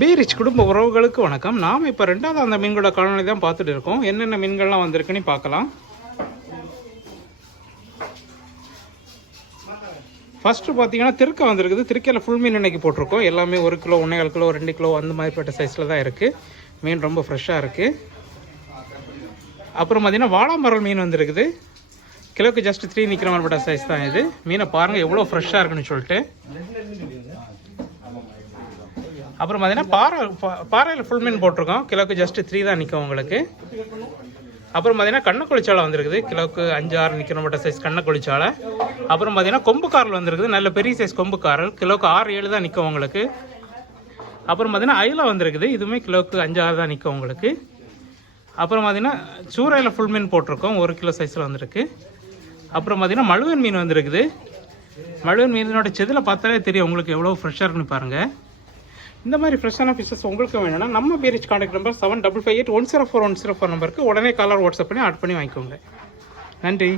பீரிச் குடும்ப உறவுகளுக்கு வணக்கம். நாம் இப்போ ரெண்டாவது அந்த மீன்களோட காலனி தான் பார்த்துட்டு இருக்கோம். என்னென்ன மீன்கள்லாம் வந்திருக்குன்னு பார்க்கலாம். ஃபஸ்ட்டு பார்த்தீங்கன்னா திருக்கை வந்திருக்குது. திருக்கையில் ஃபுல் மீன் இன்றைக்கி போட்டிருக்கோம். எல்லாமே 1 கிலோ 1.25 கிலோ 2 கிலோ அந்த மாதிரிப்பட்ட சைஸில் தான் இருக்குது. மீன் ரொம்ப ஃப்ரெஷ்ஷாக இருக்குது. அப்புறம் பார்த்தீங்கன்னா வாழாமரல் மீன் வந்திருக்குது. கிலோக்கு ஜஸ்ட் 3 நிற்கிற மாதிரிப்பட்ட சைஸ் தான் இது. மீனை பாருங்கள் எவ்வளோ ஃப்ரெஷ்ஷாக இருக்குன்னு சொல்லிட்டு. அப்புறம் பார்த்தீங்கன்னா பாறையில் ஃபுல் மீன் போட்டிருக்கோம். கிலோக்கு ஜஸ்ட் 3 தான் நிற்கும் உங்களுக்கு. அப்புறம் பார்த்தீங்கன்னா கண்ணக்குளிச்சாலை வந்திருக்குது. கிலோக்கு 5-6 நிற்கிற மட்டும் சைஸ் கண்ணக்குளிச்சாலை. அப்புறம் பார்த்தீங்கன்னா கொம்பு காரல் வந்திருக்குது. நல்ல பெரிய சைஸ் கொம்பு காரல். கிலோக்கு 6-7 தான் நிற்கும் உங்களுக்கு. அப்புறம் பார்த்தீங்கன்னா அயில வந்திருக்குது. இதுவுமே கிலோக்கு 5-6 தான் நிற்கும் உங்களுக்கு. அப்புறம் பார்த்தீங்கன்னா சூறையில் ஃபுல் மீன் போட்டிருக்கோம். 1 கிலோ சைஸில் வந்திருக்கு. அப்புறம் பார்த்தீங்கன்னா மழுவன் மீன் வந்திருக்குது. மழுவன் மீனோட செதில் பார்த்தாலே தெரியும் உங்களுக்கு எவ்வளோ ஃப்ரெஷ்ஷாக இருக்குன்னு பாருங்கள். இந்த மாதிரி ஃப்ரெஷ்ஷான ஃபிஷ்ஷஸ் உங்களுக்கு வேணும்னா நம்ம பீரிச் கான்டாக்ட் நம்பர் 7558104104 நம்பருக்கு உடனே காலர் வாட்ஸ்அப் பண்ணி ஆட் பண்ணி வாங்கிக்கோங்க. நன்றி.